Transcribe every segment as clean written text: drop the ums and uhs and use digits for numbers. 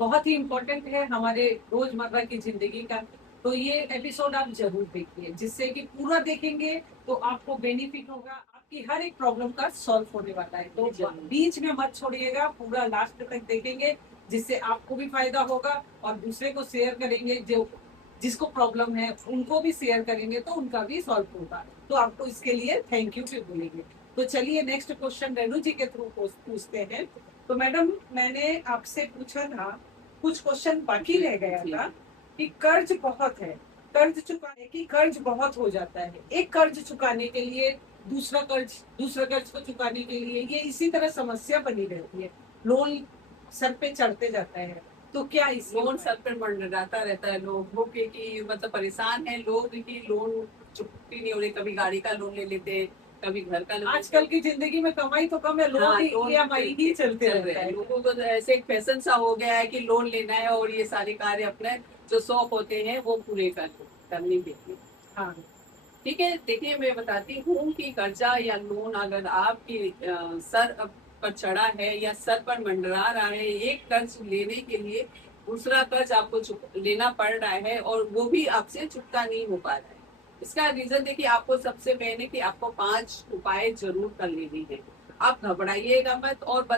बहुत ही इम्पोर्टेंट है हमारे रोजमर्रा की जिंदगी का। तो ये एपिसोड आप जरूर देखिए, जिससे कि पूरा देखेंगे तो आपको बेनिफिट होगा, आपकी हर एक प्रॉब्लम का सॉल्व होने वाला है। तो बीच में मत छोड़िएगा, पूरा लास्ट तक देखेंगे, जिससे आपको भी फायदा होगा और दूसरे को शेयर करेंगे, जो जिसको प्रॉब्लम है उनको भी शेयर करेंगे तो उनका भी सॉल्व होगा। तो आपको इसके लिए थैंक यू भी बोलेंगे। तो चलिए नेक्स्ट क्वेश्चन रेणु जी के थ्रू पूछते हैं। तो मैडम, मैंने आपसे पूछा था, कुछ क्वेश्चन बाकी रह गया था कि कर्ज बहुत है, कर्ज चुकाने की कर्ज बहुत हो जाता है, एक कर्ज चुकाने के लिए दूसरा कर्ज को चुकाने के लिए ये इसी तरह समस्या बनी रहती है, लोन सर पे चढ़ते जाता है। तो क्या इस लोन सर पर मंडराता रहता है लोगों के कि मतलब परेशान है लोग कि लोन चुकती नहीं हो रही। कभी गाड़ी का लोन ले लेते हैं, कभी घर का लोन। आजकल की जिंदगी में कमाई तो कम है, लोन EMI ही चलते रहता है। लोगों को तो ऐसे एक फैशन सा हो गया है कि लोन लेना है और ये सारे कार्य अपने जो शौक होते हैं वो पूरे करने के लिए। हाँ ठीक है, देखिए मैं बताती हूँ कि कर्जा या लोन अगर आपकी सर पर चढ़ा है या सर पर मंडरा रहा है, एक कर्ज लेने के लिए दूसरा कर्ज आपको लेना पड़ रहा है और वो भी आपसे चुकता नहीं हो पा रहा है। इसका रीजन देखिए, आपको सबसे पहले कि आपको 5 उपाय जरूर कर लेने हैं। आप घबराइएगा मत और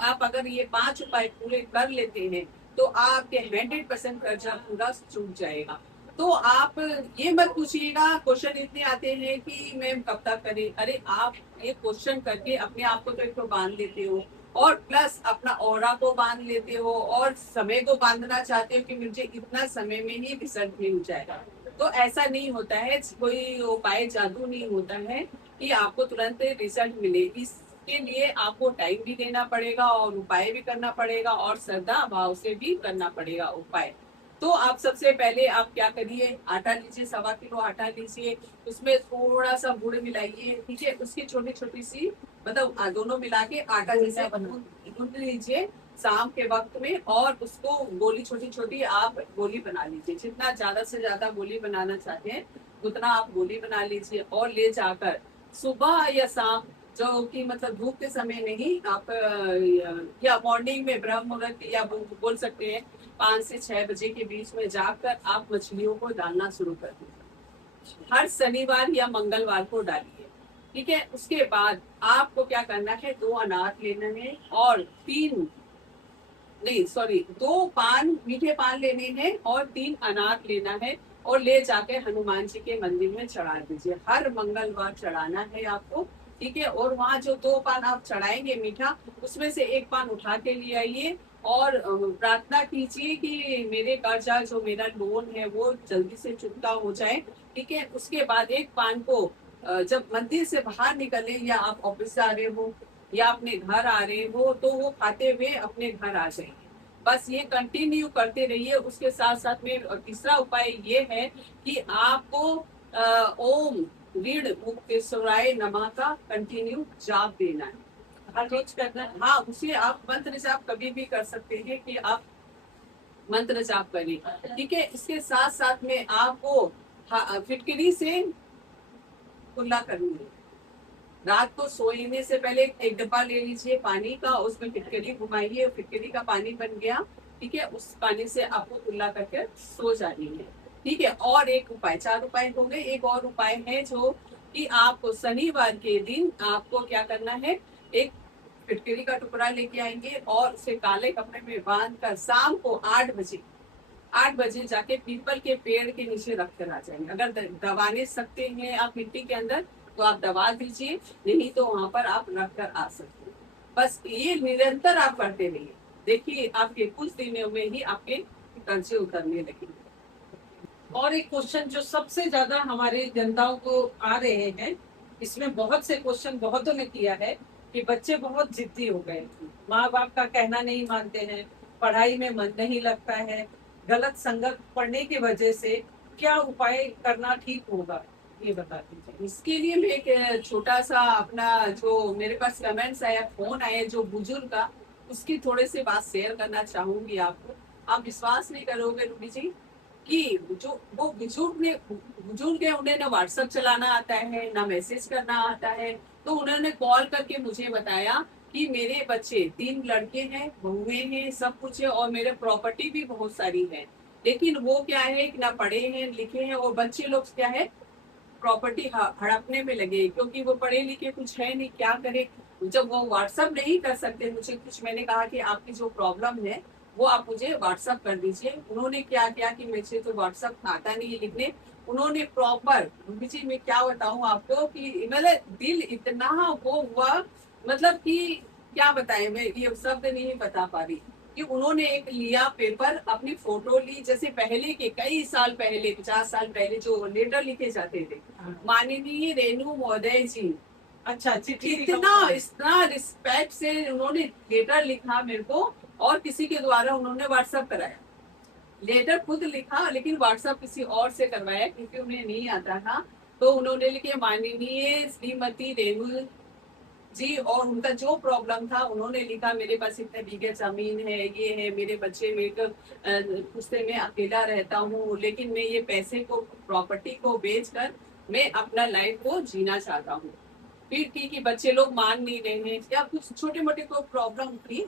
आप अगर ये 5 उपाय पूरे कर लेते हैं तो आपके 100% कर्जा पूरा चुक जाएगा। तो आप ये मत पूछिएगा, क्वेश्चन इतने आते हैं कि मैम कब तक करें। अरे आप ये क्वेश्चन करके अपने आप को तो एक तो बांध लेते हो और प्लस अपना ऑरा को बांध लेते हो और समय को बांधना चाहते हो कि मुझे इतना समय में ही रिजल्ट मिल जाएगा। तो ऐसा नहीं होता है, कोई उपाय जादू नहीं होता है कि आपको तुरंत रिजल्ट मिले। इसके लिए आपको टाइम भी देना पड़ेगा और उपाय भी करना पड़ेगा और श्रद्धा भाव से भी करना पड़ेगा उपाय। तो आप सबसे पहले आप क्या करिए, आटा लीजिए, 1.25 किलो आटा लीजिए, उसमें थोड़ा सा गुड़ मिलाइए, ठीक है। उसकी छोटी छोटी सी मतलब दोनों मिला के आटा जैसे गूंद लीजिए शाम के वक्त में और उसको गोली छोटी छोटी आप गोली बना लीजिए। जितना ज्यादा से ज्यादा गोली बनाना चाहते हैं उतना आप गोली बना लीजिए और ले जाकर सुबह या शाम, जो कि मतलब धूप के समय नहीं, आप या मॉर्निंग में ब्रह्म मुहूर्त या बोल सकते हैं 5 से 6 बजे के बीच में जाकर आप मछलियों को डालना शुरू कर दीजिए। हर शनिवार या मंगलवार को डालिए, ठीक है। उसके बाद आपको क्या करना है, 2 अनार लेना है और 3 नहीं सॉरी 2 पान, मीठे पान लेने हैं और 3 अनार लेना है और ले जाके हनुमान जी के मंदिर में चढ़ा दीजिए। हर मंगलवार चढ़ाना है आपको, ठीक है। और वहाँ जो 2 पान आप चढ़ाएंगे मीठा, उसमें से 1 पान उठा के ले आइए और प्रार्थना कीजिए कि मेरे कर्जा जो मेरा लोन है वो जल्दी से चुकता हो जाए, ठीक है। उसके बाद 1 पान को जब मंदिर से बाहर निकले या आप ऑफिस जा रहे हो या अपने घर आ रहे हो तो वो खाते हुए अपने घर आ जाएंगे। बस ये कंटिन्यू करते रहिए। उसके साथ साथ में तीसरा उपाय ये है कि आपको ओम रीढ़ मुक्तेश्वराय नमः का कंटिन्यू जाप देना है, हर रोज करना है। हाँ, उसे आप मंत्र जाप कभी भी कर सकते हैं कि आप मंत्र जाप करें, ठीक है। इसके साथ साथ में आपको फिटकरी से कुल्ला करनी है। रात को सोने से पहले एक डब्बा ले लीजिए पानी का, उसमें फिटकरी घुमाइए, फिटकरी का पानी बन गया, ठीक है। उस पानी से आपको कुल्ला करके सो जानी है, ठीक है। और एक उपाय, 4 उपाय हो गए। एक और उपाय है जो कि आपको शनिवार के दिन आपको क्या करना है, एक फिटकरी का टुकड़ा लेके आएंगे और उसे काले कपड़े में बांध कर शाम को 8 बजे जाके पीपल के पेड़ के नीचे रख कर आ जाएंगे। अगर दबाने सकते हैं आप मिट्टी के अंदर तो आप दबा दीजिए, नहीं तो वहां पर आप रख कर आ सकते हैं। बस ये निरंतर आप करते रहिए, देखिए आपके कुछ दिनों में ही आपके कर्जे उतरने लगेंगे। और एक क्वेश्चन जो सबसे ज्यादा हमारे जनताओं को आ रहे हैं, इसमें बहुत से क्वेश्चन बहुतों ने किया है कि बच्चे बहुत जिद्दी हो गए, माँ बाप का कहना नहीं मानते हैं, पढ़ाई में मन नहीं लगता है, गलत संगत पढ़ने की वजह से क्या उपाय करना ठीक होगा, ये बता दीजिए। इसके लिए मैं एक छोटा सा अपना जो मेरे पास कमेंट्स आया, फोन आया जो बुजुर्ग का, उसकी थोड़े से बात शेयर करना चाहूंगी आपको। आप विश्वास नहीं करोगे रूबी जी कि जो वो बुजुर्ग है, उन्हें ना व्हाट्सएप चलाना आता है ना मैसेज करना आता है। तो उन्होंने कॉल करके मुझे बताया कि मेरे बच्चे 3 लड़के हैं, बहुएं हैं, सब कुछ है और मेरे प्रॉपर्टी भी बहुत सारी है, लेकिन वो क्या है कि ना पढ़े हैं लिखे हैं, और बच्चे लोग क्या है प्रॉपर्टी हड़पने में लगे, क्योंकि वो पढ़े लिखे कुछ है नहीं, क्या करे। जब वो व्हाट्सअप नहीं कर सकते मुझे कुछ, मैंने कहा कि आपकी जो प्रॉब्लम है वो आप मुझे व्हाट्सअप कर दीजिए। उन्होंने क्या किया कि मुझे तो व्हाट्सअप आता नहीं है लिखने, उन्होंने प्रॉपर, जी मैं क्या बताऊं आपको कि मतलब दिल इतना वो हुआ, मतलब कि क्या बताएं, मैं ये शब्द नहीं बता पा रही कि उन्होंने एक लिया पेपर, अपनी फोटो ली, जैसे पहले के कई साल पहले 50 साल पहले जो लेटर लिखे जाते थे, माननीय रेणु महोदय जी, अच्छा, चिट्ठी इतना इतना रिस्पेक्ट से उन्होंने लेटर लिखा मेरे को, और किसी के द्वारा उन्होंने व्हाट्सएप कराया। लेटर खुद लिखा लेकिन व्हाट्सएप किसी और से करवाया क्योंकि उन्हें नहीं आता था। तो उन्होंने लिखे माननीय श्रीमती रेणु जी, और उनका जो प्रॉब्लम था उन्होंने लिखा, मेरे पास इतने बीघे जमीन है, ये है, मेरे बच्चे मेरे गुस्से में अकेला रहता हूँ, लेकिन मैं ये पैसे को प्रॉपर्टी को बेच कर मैं अपना लाइफ को जीना चाहता हूँ। फिर ठीक है, बच्चे लोग मान नहीं रहे हैं या कुछ छोटे मोटे कोई प्रॉब्लम थी,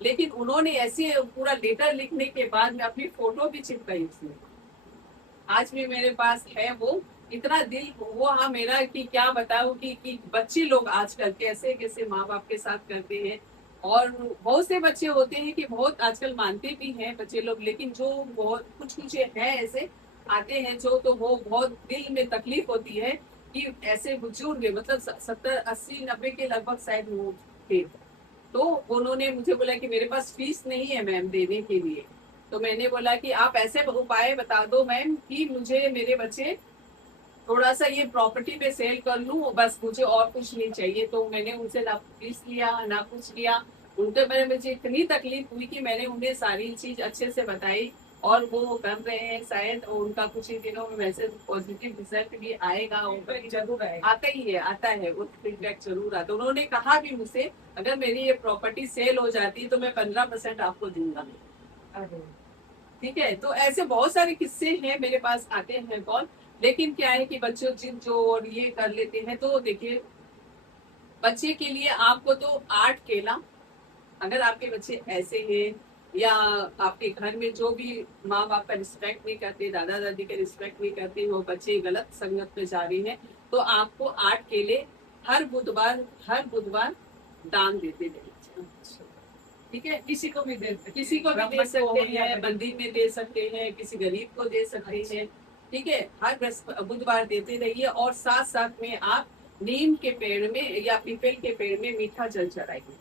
लेकिन उन्होंने ऐसे पूरा लेटर लिखने के बाद में अपनी फोटो भी चिपकाई उसमें, आज भी मेरे पास है वो। इतना दिल वो हाँ मेरा कि क्या बताऊं कि बच्चे लोग आजकल कैसे कैसे माँ बाप के साथ करते हैं। और बहुत से बच्चे होते हैं कि बहुत आजकल मानते भी हैं बच्चे लोग, लेकिन जो बहुत कुछ कुछ है ऐसे आते हैं जो, तो वो बहुत दिल में तकलीफ होती है कि ऐसे बुजुर्ग मतलब 70 80 90 के लगभग शायद वो थे। तो उन्होंने मुझे बोला कि मेरे पास फीस नहीं है मैम देने के लिए, तो मैंने बोला कि आप ऐसे उपाय बता दो मैम कि मुझे मेरे बच्चे थोड़ा सा ये प्रॉपर्टी पे सेल कर लूं, बस मुझे और कुछ नहीं चाहिए। तो मैंने उनसे ना फीस लिया ना कुछ लिया, उनके मेरे मुझे इतनी तकलीफ हुई कि मैंने उन्हें सारी चीज अच्छे से बताई, और वो कर रहे हैं शायद, और उनका कुछ ही दिनों में वैसे पॉजिटिव रिजल्ट भी आएगा, उनका जरूर आएगा। आता ही है, आता है वो फीडबैक जरूर आता है। उन्होंने कहा भी मुझसे अगर मेरी ये प्रॉपर्टी सेल हो जाती तो मैं 15% आपको दूंगा। ठीक है, तो ऐसे बहुत सारे किस्से हैं मेरे पास आते हैं कॉल, लेकिन क्या है कि बच्चों जिन जो और ये कर लेते हैं, तो देखिए बच्चे के लिए आपको तो 8 केला, अगर आपके बच्चे ऐसे हैं या आपके घर में जो भी माँ बाप का रिस्पेक्ट नहीं करते, दादा दादी का रिस्पेक्ट नहीं करते, वो बच्चे गलत संगत में जा रहे हैं, तो आपको 8 केले हर बुधवार दान देते रहिए। ठीक है, किसी को भी दे सकते, किसी को भी दे सकते हैं, मंदिर में दे सकते हैं, किसी गरीब को दे सकते हैं। ठीक है, हर बुधवार देते रहिए, और साथ साथ में आप नीम के पेड़ में या पीपल के पेड़ में मीठा जल चढ़ाइए।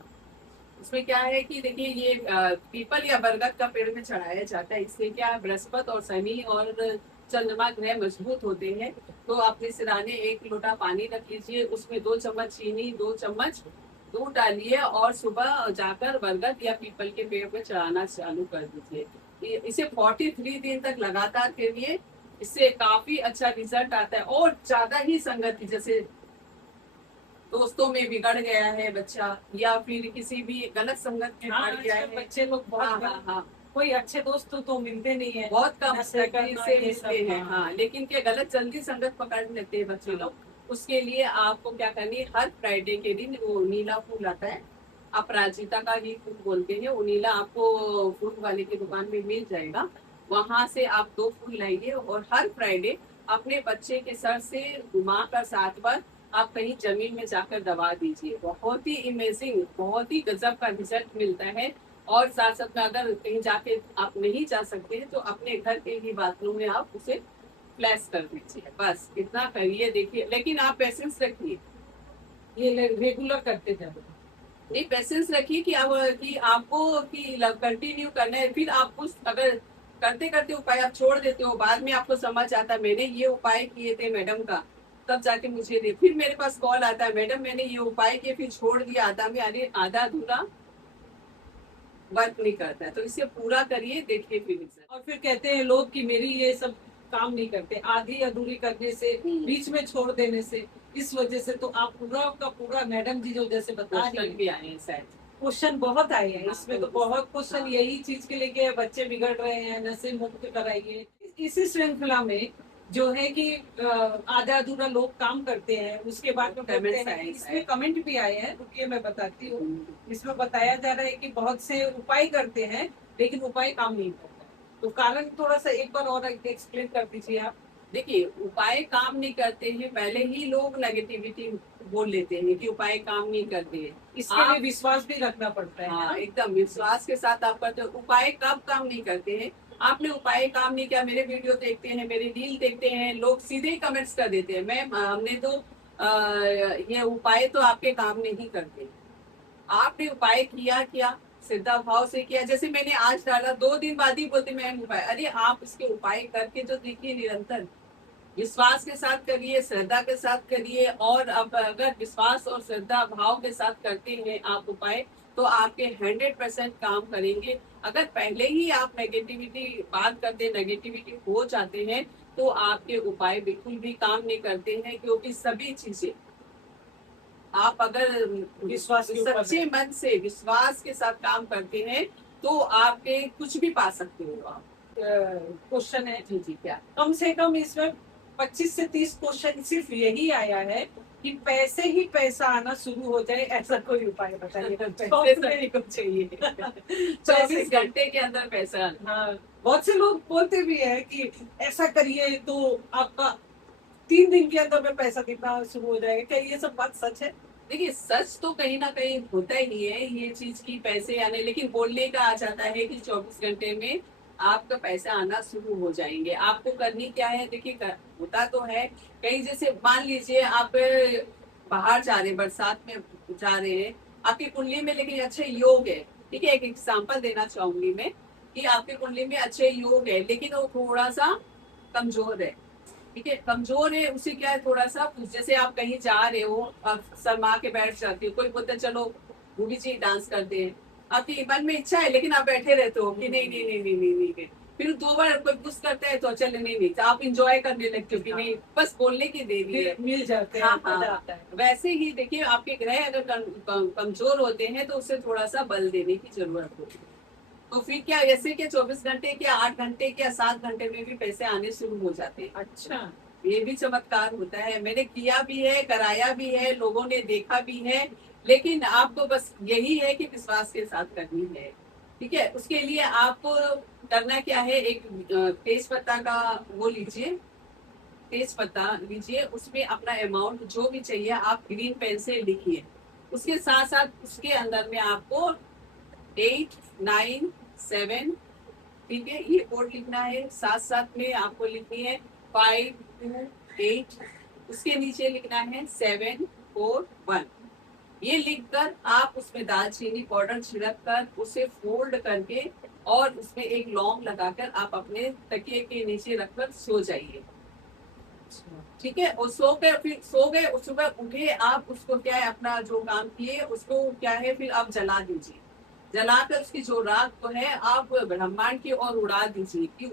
उसमें क्या है कि देखिए ये पीपल या बरगद का पेड़ में चढ़ाया जाता है, इससे क्या बृहस्पति और शनि और चंद्रमा ग्रह मजबूत होते हैं। तो अपने सिराने 1 लोटा पानी रख लीजिए, उसमें 2 चम्मच चीनी 2 चम्मच दूध डालिए, और सुबह जाकर बरगद या पीपल के पेड़ पे चढ़ाना चालू कर दीजिए। इसे 43 दिन तक लगातार करिए, इससे काफी अच्छा रिजल्ट आता है। और ज्यादा ही संगति, जैसे दोस्तों में बिगड़ गया है बच्चा, या फिर किसी भी गलत संगत में पड़ गया है, बच्चे लोग बहुत हाँ, कोई अच्छे दोस्त तो मिलते नहीं है, बहुत कम नशे तकलीफ करना, से ये मिलते सब, हैं। हाँ, लेकिन क्या गलत जल्दी संगत पकड़ लेते हैं बच्चे लोग। उसके लिए आपको क्या करनी है, हर फ्राइडे के दिन वो नीला फूल आता है, अपराजिता का ही फूल बोलते हैं, वो नीला आपको फूल वाले की दुकान में मिल जाएगा, वहां से आप 2 फूल लाइए, और हर फ्राइडे अपने बच्चे के सर से घुमा कर 7 बार आप कहीं जमीन में जाकर दबा दीजिए। बहुत ही इमेजिंग, बहुत ही गजब का रिजल्ट मिलता है। और साथ साथ में अगर कहीं जाके आप नहीं जा सकते हैं तो अपने घर के ही बाथरूम में आप उसे फ्लैश कर दीजिए, बस इतना करिए। देखिए, लेकिन आप पेशेंस रखिए, ये रेगुलर करते जाओ। नहीं पेशेंस रखिए कि अब कि आपको कि कंटिन्यू करना है। फिर आप कुछ अगर करते करते उपाय आप छोड़ देते हो, बाद में आपको समझ आता है मैंने ये उपाय किए थे मैडम का, तब जाके मुझे दे, फिर मेरे पास कॉल आता है मैडम मैंने ये उपाय किए फिर छोड़ दिया, आधा में आधा अधूरा वर्क नहीं करता है। तो इसे पूरा करिए, देखिए फिर रिजल्ट। और फिर कहते हैं लोग कि मेरी ये सब काम नहीं करते, आधी अधूरी करने से, बीच में छोड़ देने से, इस वजह से। तो आप पूरा का पूरा मैडम जी जो जैसे बता रही क्वेश्चन भी आए हैं शायद, क्वेश्चन बहुत आए हैं हाँ, इसमें, तो बहुत क्वेश्चन यही चीज के लेके बच्चे बिगड़ रहे हैं, नशे मुक्त कराइए। इसी श्रृंखला में जो है कि आधा अधूरा लोग काम करते हैं, उसके बाद में Comment बोलते हैं कि science इसमें है। कमेंट भी आए हैं, रुकिए मैं बताती हूँ। इसमें बताया जा रहा है कि बहुत से उपाय करते हैं लेकिन उपाय काम नहीं करता है। तो कारण थोड़ा सा एक बार और एक्सप्लेन कर दीजिए आप। देखिए, उपाय काम नहीं करते हैं, पहले ही लोग नेगेटिविटी बोल लेते हैं कि उपाय काम नहीं करते हैं। इसके लिए आप विश्वास भी रखना पड़ता है हाँ, ना? एकदम विश्वास के साथ आप करते हो। उपाय कब काम नहीं करते हैं? आपने उपाय काम नहीं किया, मेरे वीडियो देखते हैं, मेरे रील देखते हैं, लोग सीधे ही कमेंट्स कर देते हैं, मैम हमने तो ये उपाय तो आपके काम नहीं करते। आपने उपाय किया क्या? श्रद्धा भाव से किया। जैसे मैंने आज डाला, 2 दिन बाद ही बोलते मैम उपाय, अरे आप इसके उपाय करके जो देखिए, निरंतर विश्वास के साथ करिए, श्रद्धा के साथ करिए। और अब अगर विश्वास और श्रद्धा भाव के साथ करते हैं आप उपाय, तो आपके 100% काम करेंगे। अगर पहले ही आप नेगेटिविटी बात करते, नेगेटिविटी हो जाते हैं, तो आपके उपाय बिल्कुल भी काम नहीं करते हैं। क्योंकि सभी चीजें आप अगर विश्वास के ऊपर सच्चे है। मन से विश्वास के साथ काम करते हैं, तो आपके कुछ भी पा सकते हो आप। क्वेश्चन है, जी जी, क्या? कम से कम इसमें 25 से 30 क्वेश्चन सिर्फ यही आया है कि पैसे ही पैसा आना शुरू हो जाए, ऐसा कोई उपाय बताइए। पैसे सभी को चाहिए। 24 घंटे के अंदर पैसा आना। हाँ, बहुत से लोग बोलते भी है कि ऐसा करिए तो आपका 3 दिन के अंदर में पैसा कितना शुरू हो जाएगा। क्या ये सब बात सच है? देखिए, सच तो कहीं ना कहीं होता ही है ये चीज की पैसे आने, लेकिन बोलने का आ जाता है कि 24 घंटे में आपका पैसा आना शुरू हो जाएंगे। आपको करनी क्या है? देखिए, होता तो है कहीं, जैसे मान लीजिए आप बाहर जा रहे हैं, बरसात में जा रहे हैं, आपकी कुंडली में लेकिन अच्छे योग है। ठीक है, एक एग्जाम्पल देना चाहूंगी मैं कि आपकी कुंडली में अच्छे योग है, लेकिन वो थोड़ा सा कमजोर है। ठीक है, कमजोर है, उसे क्या है, थोड़ा सा जैसे आप कहीं जा रहे हो, आप शर्मा के बैठ जाते हो, कोई बोलता है चलो रूबी जी डांस करते हैं, आपकी मन में इच्छा है लेकिन आप बैठे रहते हो कि नहीं नहीं नहीं नहीं नहीं नहीं, नहीं। फिर 2 बार कोई पुश करता है तो चल नहीं नहीं, तो आप इंजॉय करने लगते हो कि नहीं, बस बोलने की देरी है। मिल जाते हैं, हाँ मजा हाँ, आता है। वैसे ही देखिए, आपके ग्रह अगर कमजोर होते हैं तो उसे थोड़ा सा बल देने की जरूरत होती है। तो फिर क्या, ऐसे क्या 24 घंटे क्या 8 घंटे क्या 7 घंटे में भी पैसे आने शुरू हो जाते हैं। अच्छा, ये भी चमत्कार होता है, मैंने किया भी है, कराया भी है, लोगों ने देखा भी है। लेकिन आपको बस यही है कि विश्वास के साथ करनी है। ठीक है, उसके लिए आपको करना क्या है, एक तेज पत्ता का वो लीजिए, तेज पत्ता लीजिए, उसमें अपना अमाउंट जो भी चाहिए आप ग्रीन पेन से लिखिए। उसके साथ साथ उसके अंदर में आपको 8, 9, 7, ठीक है, ये कोड लिखना है। साथ साथ में आपको लिखनी है 5, 2, 8, उसके नीचे लिखना है 7, 4, 1। ये लिखकर आप उसमें दालचीनी पाउडर छिड़क कर उसे फोल्ड करके और उसमें एक लौंग लगाकर आप अपने तकिए के नीचे रखकर सो जाइए। ठीक है, और सो गए, फिर सो गए, उस सुबह उठे आप, उसको क्या है, अपना जो काम किए उसको क्या है, फिर आप जला दीजिए। जलाकर उसकी जो राख को है आप ब्रह्मांड की ओर उड़ा दीजिए कि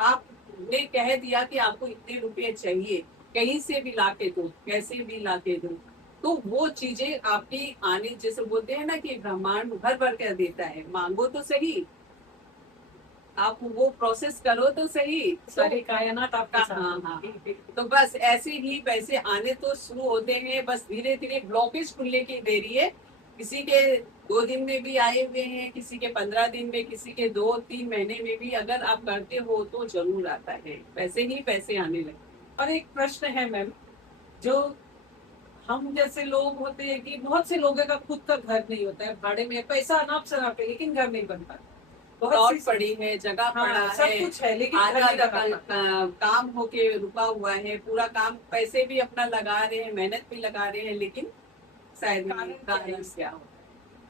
आपने कह दिया कि आपको इतने रुपए चाहिए, कहीं से भी लाके दो, कैसे भी लाके दो। तो वो चीजें आपकी आने, जैसे बोलते हैं ना कि ब्रह्मांड भर भर कर देता है, मांगो तो सही, आप वो प्रोसेस करो तो सही। सारी कायनात आपके साथ हाँ होगी। हाँ, तो बस ऐसे ही पैसे आने तो शुरू होते हैं, बस धीरे धीरे ब्लॉकेज खुलने की देरी है। किसी के 2 दिन में भी आए हुए हैं, किसी के 15 दिन में, किसी के 2-3 महीने में भी अगर आप करते हो तो जरूर आता है, पैसे ही पैसे आने लगते और एक प्रश्न है मैम, जो हम जैसे लोग होते हैं कि बहुत से लोगों का खुद का घर नहीं होता है, भाड़े में पैसा अनाप शनाप है लेकिन घर नहीं बन पाता। हैं। बहुत प्लॉट सी पड़ी है, जगह हाँ, पड़ा सब है, कुछ है लेकिन घर आधा नहीं आधा बन पाता। काम होके रुका हुआ है, पूरा काम पैसे भी अपना लगा रहे हैं, मेहनत भी लगा रहे हैं, लेकिन शायद कारण क्या है? कारण क्या होता है।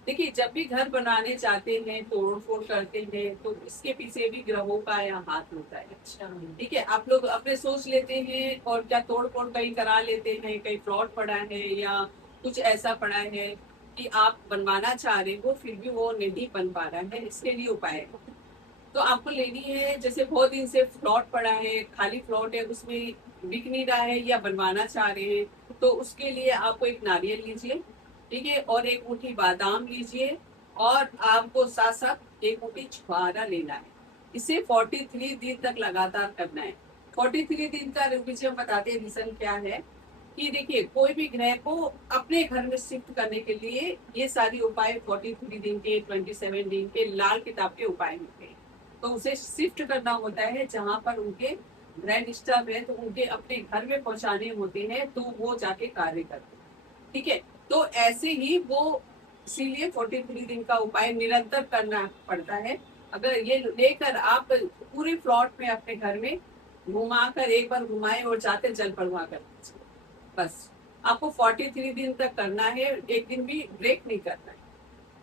देखिए, जब भी घर बनाने जाते हैं, तोड़ फोड़ करते हैं, तो इसके पीछे भी ग्रहों का यहाँ हाथ होता है। अच्छा, ठीक है, आप लोग अपने सोच लेते हैं और क्या तोड़ फोड़ कहीं करा लेते हैं, कहीं फ्रॉड पड़ा है या कुछ ऐसा पड़ा है कि आप बनवाना चाह रहे हो फिर भी वो नहीं बन पा रहा है। इसके लिए उपाय है, तो आपको लेनी है, जैसे बहुत दिन से प्लॉट पड़ा है, खाली प्लॉट है, उसमें बिक नहीं रहा है या बनवाना चाह रहे हैं, तो उसके लिए आपको एक नारियल लीजिए, ठीक है, और एक मुट्ठी बादाम लीजिए, और आपको साथ साथ एक मुट्ठी छुहारा लेना है। इसे 43 दिन तक लगातार करना है। 43 दिन का विषय बताते हैं रीजन क्या है कि देखिए कोई भी ग्रह को अपने घर में शिफ्ट करने के लिए ये सारी उपाय 43 दिन के 27 दिन के लाल किताब के उपाय होते हैं। तो उसे शिफ्ट करना होता है जहां पर उनके ग्रह डिस्टर्ब है तो उनके अपने घर में पहुंचाने होते हैं तो वो जाके कार्य करते हैं। ठीक है, तो ऐसे ही वो इसीलिए 43 दिन का उपाय निरंतर करना पड़ता है। अगर ये लेकर आप पूरे प्लॉट में अपने घर में घुमाकर एक बार घुमाएं और जाते जल प्रवाह कर दीजिए, बस आपको 43 दिन तक करना है, एक दिन भी ब्रेक नहीं करना है।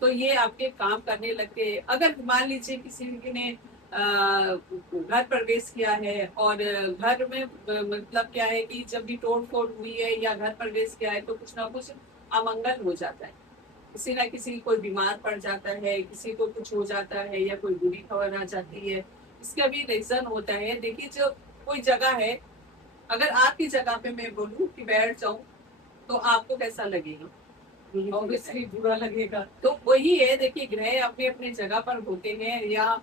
तो ये आपके काम करने लगते हैं। अगर मान लीजिए किसी ने घर प्रवेश किया है और घर में मतलब क्या है कि जब भी तोड़ फोड़ हुई है या घर प्रवेश किया है तो कुछ ना कुछ अमंगल हो जाता है, किसी ना किसी कोई बीमार पड़ जाता है, किसी को कुछ हो जाता है या कोई बुरी खबर आ जाती है। इसका भी रीजन होता है। देखिए जो कोई जगह है, अगर आपकी जगह पे मैं बोलूं कि बैठ जाऊं तो आपको कैसा लगेगा? ऑब्वियसली बुरा लगेगा। तो वही है, देखिए ग्रह अपने अपने जगह पर होते हैं या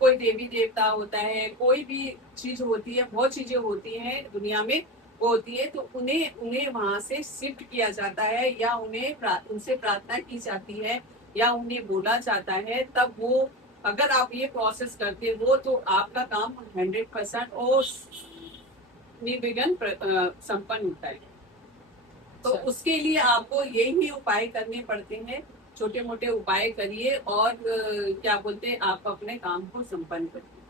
कोई देवी देवता होता है, कोई भी चीज होती है, बहुत चीजें होती हैं दुनिया में वो होती है तो उन्हें उन्हें वहां से शिफ्ट किया जाता है या उनसे प्रार्थना की जाती है या उन्हें बोला जाता है। तब वो अगर आप ये प्रोसेस करते हो तो आपका काम 100% और निर्विघ्न संपन्न होता है। तो उसके लिए आपको यही उपाय करने पड़ते हैं, छोटे मोटे उपाय करिए और क्या बोलते हैं आप अपने काम को संपन्न करिए।